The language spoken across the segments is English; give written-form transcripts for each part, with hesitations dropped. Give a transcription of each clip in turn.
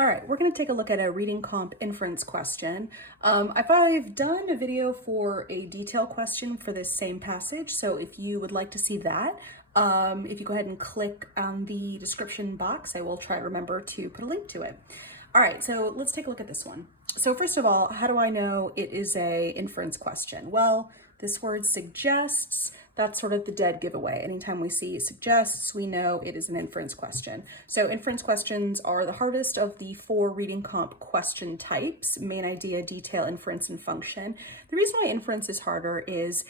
All right, we're going to take a look at a reading comp inference question. I've done a video for a detail question for this same passage, so if you would like to see that, if you go ahead and click on the description box, I will try to remember to put a link to it. All right, so let's take a look at this one. So first of all, how do I know it is a inference question? Well, this word suggests, that's sort of the dead giveaway. Anytime we see suggests, we know it is an inference question. So inference questions are the hardest of the 4 reading comp question types: main idea, detail, inference, and function. The reason why inference is harder is,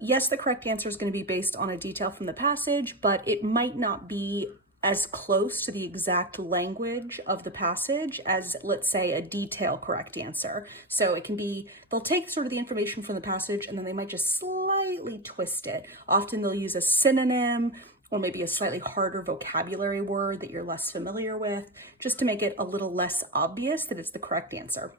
yes, the correct answer is going to be based on a detail from the passage, but it might not be as close to the exact language of the passage as, let's say, a detail correct answer. So it can be, they'll take sort of the information from the passage and then they might just slightly twist it. Often they'll use a synonym or maybe a slightly harder vocabulary word that you're less familiar with, just to make it a little less obvious that it's the correct answer.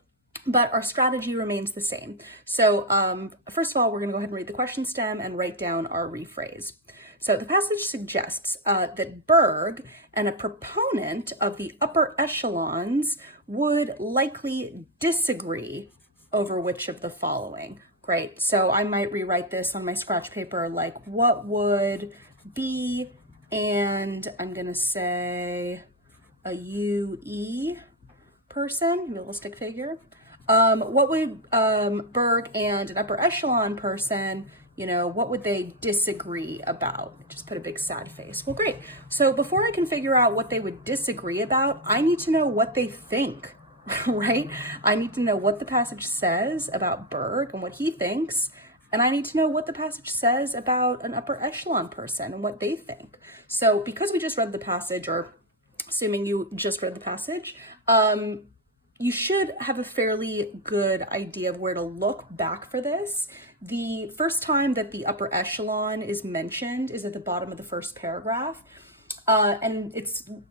But our strategy remains the same. So first of all, we're going to go ahead and read the question stem and write down our rephrase. So the passage suggests that Bergh and a proponent of the upper echelons would likely disagree over which of the following. Great. So I might rewrite this on my scratch paper like, what would be, and I'm going to say a UE person, realistic figure. What would Bergh and an upper echelon person, what would they disagree about? Just put a big sad face. Well, great. So before I can figure out what they would disagree about, I need to know what they think, right? I need to know what the passage says about Bergh and what he thinks. And I need to know what the passage says about an upper echelon person and what they think. So because we just read the passage, or assuming you just read the passage, you should have a fairly good idea of where to look back for this. The first time that the upper echelon is mentioned is at the bottom of the first paragraph. And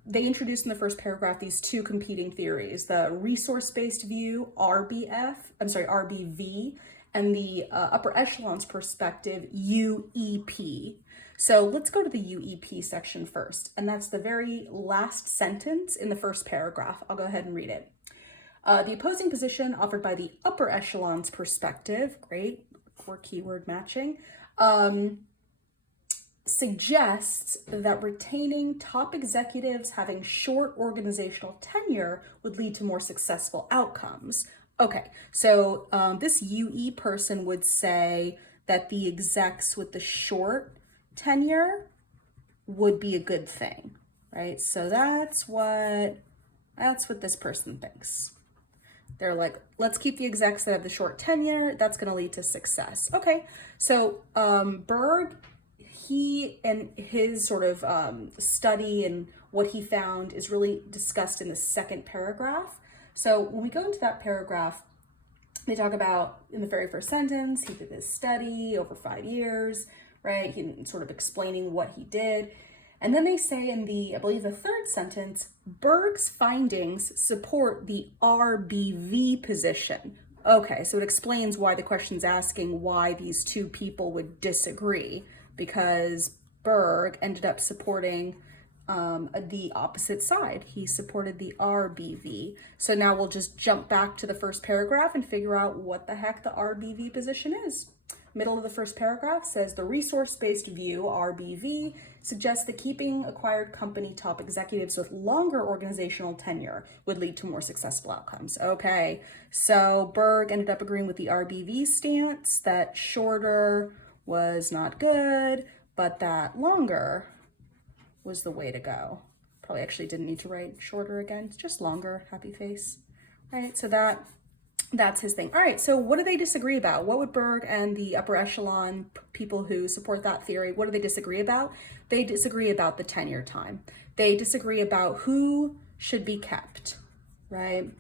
they introduced in the first paragraph these 2 competing theories: the resource-based view, RBV, and the upper echelon's perspective, UEP. So let's go to the UEP section first. And that's the very last sentence in the first paragraph. I'll go ahead and read it. The opposing position offered by the upper echelon's perspective, great, core keyword matching, suggests that retaining top executives having short organizational tenure would lead to more successful outcomes. Okay, so this UE person would say that the execs with the short tenure would be a good thing, right? So that's what this person thinks. They're like, let's keep the execs that have the short tenure. That's going to lead to success. Okay, so Bergh, he and his sort of study and what he found is really discussed in the second paragraph. So when we go into that paragraph, they talk about, in the very first sentence, he did this study over 5 years, right? He sort of explaining what he did. And then they say in I believe the third sentence, Bergh's findings support the RBV position. Okay, so it explains why the question's asking why these 2 people would disagree, because Bergh ended up supporting the opposite side. He supported the RBV. So now we'll just jump back to the first paragraph and figure out what the heck the RBV position is. Middle of the first paragraph says the resource-based view, RBV, suggests that keeping acquired company top executives with longer organizational tenure would lead to more successful outcomes. Okay, so Bergh ended up agreeing with the RBV stance, that shorter was not good, but that longer was the way to go. Probably actually didn't need to write shorter again, it's just longer, happy face. All right, so that's his thing. All right, so what do they disagree about? What would Bergh and the upper echelon people who support that theory, what do they disagree about? They disagree about the tenure time. They disagree about who should be kept, right,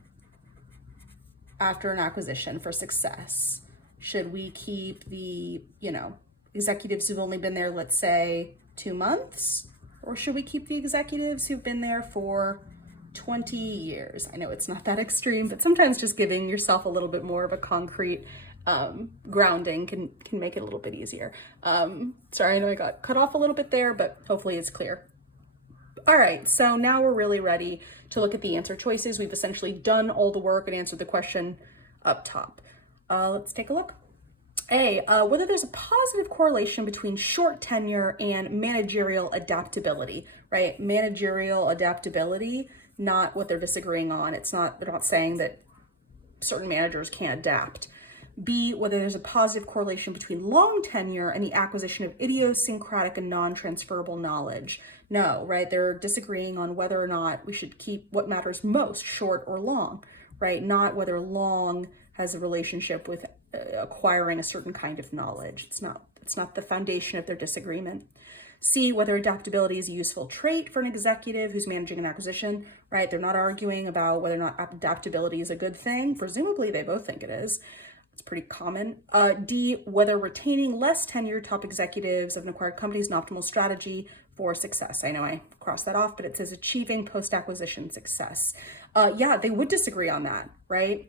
after an acquisition for success. Should we keep the, executives who've only been there, let's say, 2 months? Or should we keep the executives who've been there for 20 years. I know it's not that extreme, but sometimes just giving yourself a little bit more of a concrete grounding can make it a little bit easier. Sorry, I know I got cut off a little bit there, but hopefully it's clear. All right, so now we're really ready to look at the answer choices. We've essentially done all the work and answered the question up top. Let's take a look. A, whether there's a positive correlation between short tenure and managerial adaptability, right? Managerial adaptability, not what they're disagreeing on. They're not saying that certain managers can't adapt. B, whether there's a positive correlation between long tenure and the acquisition of idiosyncratic and non-transferable knowledge. No, right? They're disagreeing on whether or not we should keep what matters most, short or long, right? Not whether long has a relationship with acquiring a certain kind of knowledge. It's not the foundation of their disagreement. C, whether adaptability is a useful trait for an executive who's managing an acquisition, right? They're not arguing about whether or not adaptability is a good thing. Presumably they both think it is. It's pretty common. D, whether retaining less tenured top executives of an acquired company is an optimal strategy for success. I know I crossed that off, but it says achieving post-acquisition success. Yeah, they would disagree on that, right?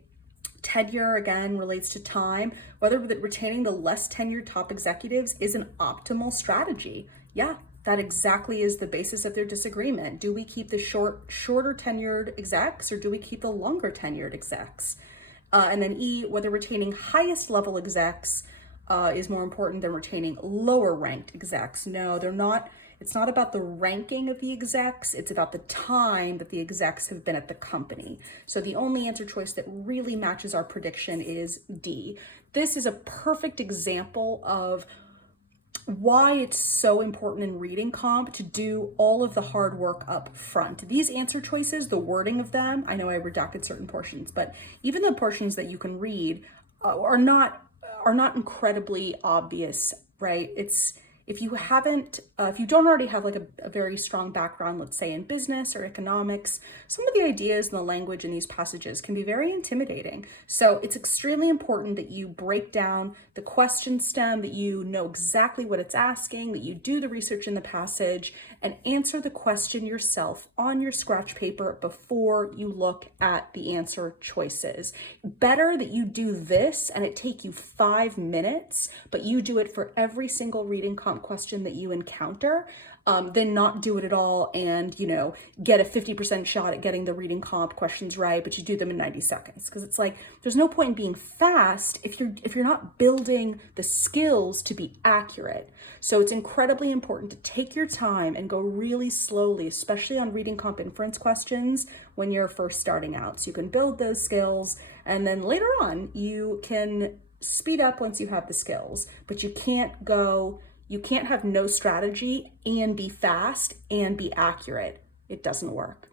Tenure, again, relates to time. Whether retaining the less tenured top executives is an optimal strategy. Yeah, that exactly is the basis of their disagreement. Do we keep the shorter tenured execs, or do we keep the longer tenured execs? And then E, whether retaining highest level execs is more important than retaining lower ranked execs. No, they're not. It's not about the ranking of the execs. It's about the time that the execs have been at the company. So the only answer choice that really matches our prediction is D. This is a perfect example of why it's so important in reading comp to do all of the hard work up front. These answer choices, the wording of them, I know I redacted certain portions, but even the portions that you can read are not incredibly obvious, right? If you don't already have like a very strong background, let's say in business or economics, some of the ideas and the language in these passages can be very intimidating. So it's extremely important that you break down the question stem, that you know exactly what it's asking, that you do the research in the passage and answer the question yourself on your scratch paper before you look at the answer choices. Better that you do this and it take you 5 minutes, but you do it for every single reading comp question that you encounter, then not do it at all and, get a 50% shot at getting the reading comp questions right, but you do them in 90 seconds. Because it's like, there's no point in being fast if you're not building the skills to be accurate. So it's incredibly important to take your time and go really slowly, especially on reading comp inference questions when you're first starting out. So you can build those skills, and then later on you can speed up once you have the skills, but you can't have no strategy and be fast and be accurate. It doesn't work.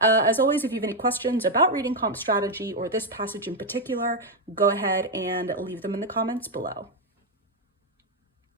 As always, if you have any questions about reading comp strategy or this passage in particular, go ahead and leave them in the comments below.